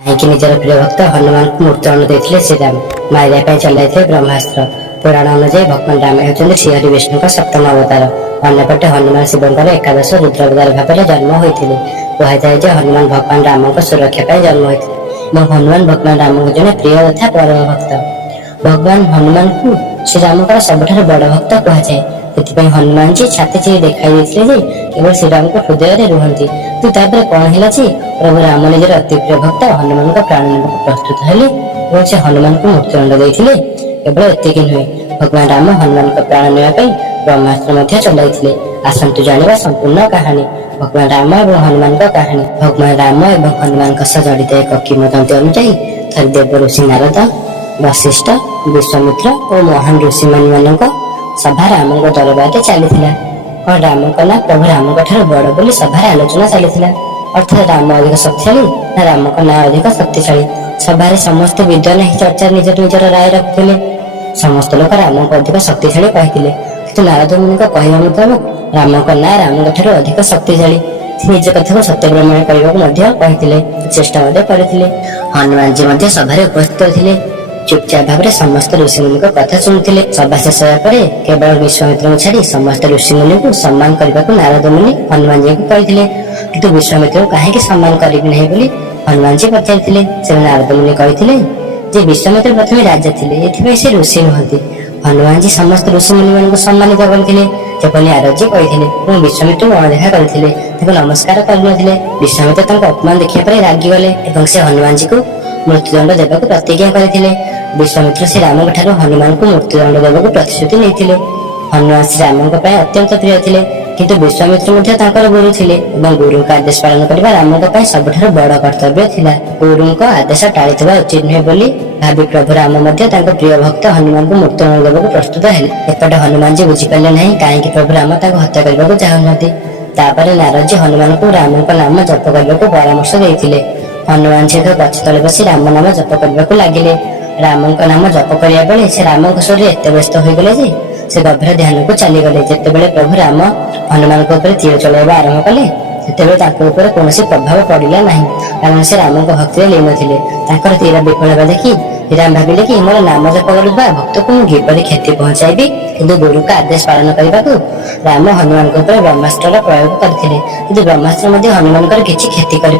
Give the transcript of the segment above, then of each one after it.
कहीं निजर प्रिय भक्त हनुमान को मृत्युदंड देते श्रीराम मारिया चलाई ब्रह्मास्त्र। पुराण अनुଯାयी भगवान राम होती श्रीहरि विष्णु सप्तम अवतार। अन्यपटे हनुमान शिवंकर एकादश रुद्रावतार भाव में जन्म होते। कहुए हनुमान भगवान राम सुरक्षा जन्म होते। हनुमान भगवान राम जड़े प्रिय तथा परम भक्त। भगवान हनुमान को श्रीराम सबुठ बड़ भक्त कहुए। हनुमान जी छाती चिरी देखाई केवल श्रीराम को हृदय रुहति। तो तापर कौन है प्रभु राम निजर अति प्रिय भक्त हनुमान का प्राण नेबाक प्रस्तुत हेले से हनुमान को मृत्युदंड देते। केवल एतिक नुहे भगवान राम हनुमान का प्राण नेवाई ब्रह्मास्त्र चलाई। आसतु जानिबा संपूर्ण कहानी भगवान राम और हनुमान का कहानी। भगवान राम और हनुमान सह जड़ित एक किंवदंती अनुଯାयी थर देव ऋषि नारद वशिष्ठ विश्वामित्र और महान ऋषि मान सभा राम दरबार चली और राम ना प्रभु राम बड़ बोली सभार आलोचना चली। अर्थात राम अधिक शक्तिशाली ना राम का ना अधिक शक्तिशाली। सभारे समस्त विद्वान ही चर्चा निजर निजर राय रखुले। समस्त लोक राम को अधिक शक्तिशाली कहते कि नारद मुनि कहवा मुताबक राम का ना राम अधिक शक्तिशाली। निज कथा को सत्य प्रमाण करने चेष्टा करते। हनुमान जी सभारे उपस्थित थे। चुपचाप भाव में समस्त ऋषि मुनि कथा शुणुले। सभा शेष होगा केवल विश्वामित्र को छाड़ी समस्त ऋषि मुनि को सम्मान करने को नारद मुनि हनुमान जी को कहते। किंतु विश्वामित्र को कहीं सम्मान करेंगे नहीं बोली हनुमान जी पचारि। नारद मुनि कहते विश्वामित्र प्रथम राजा थे से ऋषि नुहति। हनुमान जी समस्त ऋषि मुनि मान सम्मानित करते। नारद जी कहते विश्वामित्र को अणदेखा करते नमस्कार करते। विश्वामित्र अपमान देखा रागिगले से हनुमान जी को मृत्युदंड देवाक प्रतिज्ञा करते। विश्वामित्र श्री राम हनुमान को मृत्युदंड देवाक प्रतिश्रुति नहीं। हनुमान श्री राम अत्यंत प्रिय थे। किंतु विश्वामित्र गुरु थे। गुरु का आदेश पालन करने राम सबुठ बड़ कर्तव्य था। गुरु का आदेश टाड़ी उचित नुहे बोली भावी प्रभु राम प्रिय भक्त हनुमान को मृत्युदंड देवाक प्रस्तुत है। एपटे हनुमान जी बुझीपारे ना कहीं प्रभु राम हत्या करने को चाहूना। नारद जी हनुमान को राम का नाम जप करने को परामर्श देते। हनुमान जी गछ तले बसी राम नाम जप करने को लगिले। राम नाम जप करने बेले से राम स्वर एत व्यस्त हो गले से गभीर ध्यान को चलीगले। जितेबाला प्रभु राम हनुमान तीर चलवा आरंभ कले से कौन प्रभाव पड़ा ना कारण से राम भक्ति लीन थे। तीर विफल देखी राम भाविले कि मोर नाम जप करुवा भक्त को मुझे क्षति पहुंचाइबी। किंतु गुरु का आदेश पालन करने को राम हनुमान ब्रह्मास्त्र प्रयोग करते। ब्रह्मास्त्र हनुमान किसी क्षति कर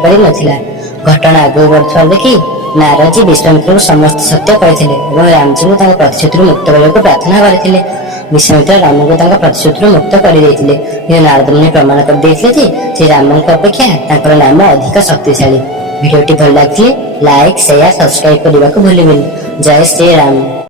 घटना आगे बढ़ुवा देखी नारद जी विश्वामित्र समस्त सत्य कहते राम जी को प्रतिश्रुति मुक्त करने को प्रार्थना करते। विश्वामित्र राम को प्रतिश्रुति मुक्त करते। नारद मुनि प्रमाण कर राम अपेक्षा नाम अधिक शक्तिशाली। वीडियो भल लगे लाइक शेयर सब्सक्राइब करने को भूल। जय श्री राम।